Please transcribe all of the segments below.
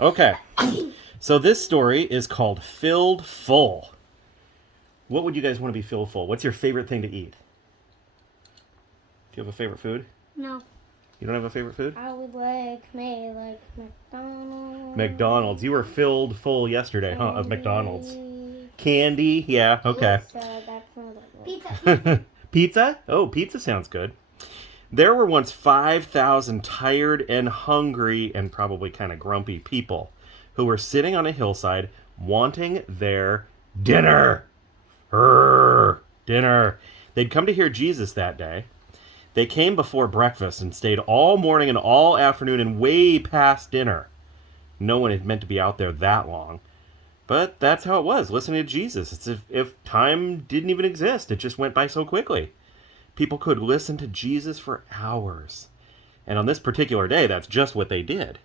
Okay. So this story is called Filled Full. What would you guys want to be filled full? What's your favorite thing to eat? Do you have a favorite food? No. You don't have a favorite food? I would like McDonald's. McDonald's. You were filled full yesterday, huh? Of McDonald's. Candy? Yeah, okay. Pizza. Pizza? Oh, pizza sounds good. There were once 5,000 tired and hungry and probably kind of grumpy people who were sitting on a hillside wanting their dinner. Dinner. They'd come to hear Jesus that day. They came before breakfast and stayed all morning and all afternoon and way past dinner. No one had meant to be out there that long. But that's how it was, listening to Jesus. It's as if time didn't even exist. It just went by so quickly. People could listen to Jesus for hours. And on this particular day, that's just what they did.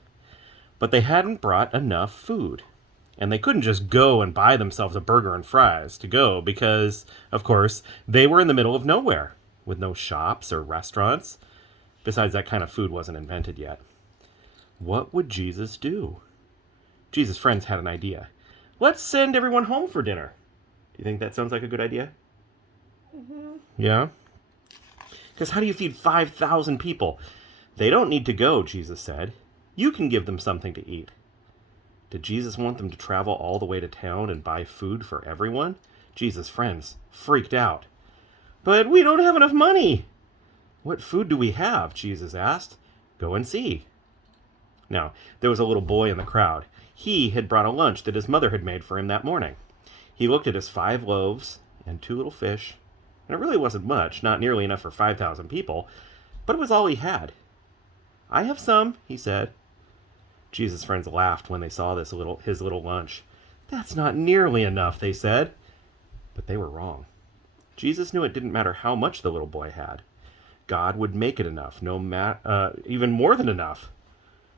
But they hadn't brought enough food. And they couldn't just go and buy themselves a burger and fries to go because, of course, they were in the middle of nowhere with no shops or restaurants. Besides, that kind of food wasn't invented yet. What would Jesus do? Jesus' friends had an idea. Let's send everyone home for dinner. Do you think that sounds like a good idea? Mm-hmm. Yeah? Because how do you feed 5,000 people? They don't need to go, Jesus said. You can give them something to eat. Did Jesus want them to travel all the way to town and buy food for everyone? Jesus' friends freaked out. But we don't have enough money. What food do we have? Jesus asked. Go and see. Now, there was a little boy in the crowd. He had brought a lunch that his mother had made for him that morning. He looked at his 5 loaves and 2 little fish, and it really wasn't much, not nearly enough for 5,000 people, but it was all he had. I have some, he said. Jesus' friends laughed when they saw his little lunch. That's not nearly enough, they said. But they were wrong. Jesus knew it didn't matter how much the little boy had. God would make it enough, even more than enough.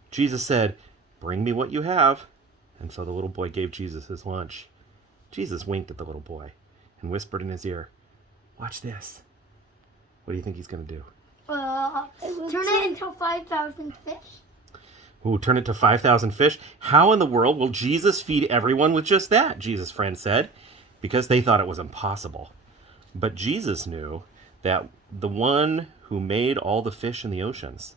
Jesus said, "Bring me what you have." And so the little boy gave Jesus his lunch. Jesus winked at the little boy and whispered in his ear, "Watch this." What do you think he's going to do? Turn it into 5,000 fish. Ooh, turn it to 5,000 fish? How in the world will Jesus feed everyone with just that? Jesus' friend said, because they thought it was impossible. But Jesus knew that the one who made all the fish in the oceans,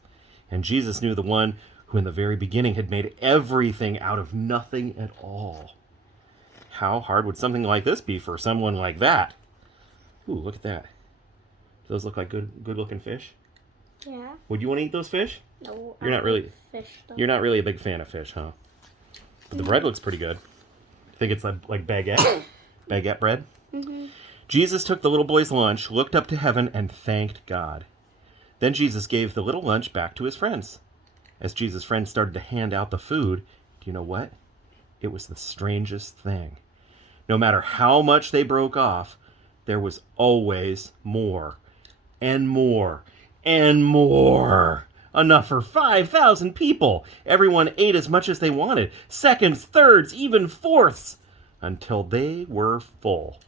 and Jesus knew the one who in the very beginning had made everything out of nothing at all. How hard would something like this be for someone like that? Ooh, look at that. Do those look like good-looking fish? Yeah. Would you want to eat those fish? No. You're not really. Fish. Though. You're not really a big fan of fish, huh? But the bread looks pretty good. I think it's like baguette bread. Mm-hmm. Jesus took the little boy's lunch, looked up to heaven, and thanked God. Then Jesus gave the little lunch back to his friends. As Jesus' friends started to hand out the food, do you know what? It was the strangest thing. No matter how much they broke off, there was always more and more and more. Enough for 5,000 people. Everyone ate as much as they wanted. Seconds, thirds, even fourths. Until they were full.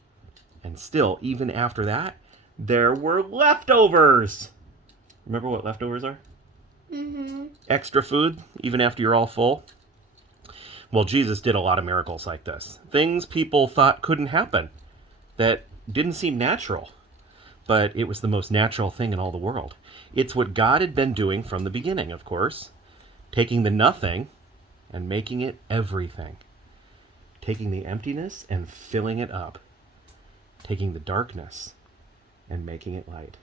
And still, even after that, there were leftovers. Remember what leftovers are? Mm-hmm. Extra food, even after you're all full. Well, Jesus did a lot of miracles like this. Things people thought couldn't happen. That didn't seem natural. But it was the most natural thing in all the world. It's what God had been doing from the beginning, of course. Taking the nothing and making it everything. Taking the emptiness and filling it up. Taking the darkness and making it light.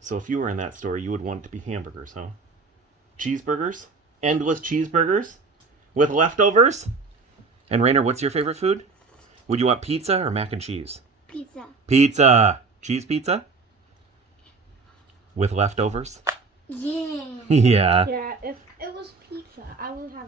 So if you were in that story, you would want it to be hamburgers, huh? Cheeseburgers? Endless cheeseburgers? With leftovers? And Rainer, what's your favorite food? Would you want pizza or mac and cheese? Pizza. Pizza. Cheese pizza? With leftovers? Yeah. Yeah. Yeah, if it was pizza, I would have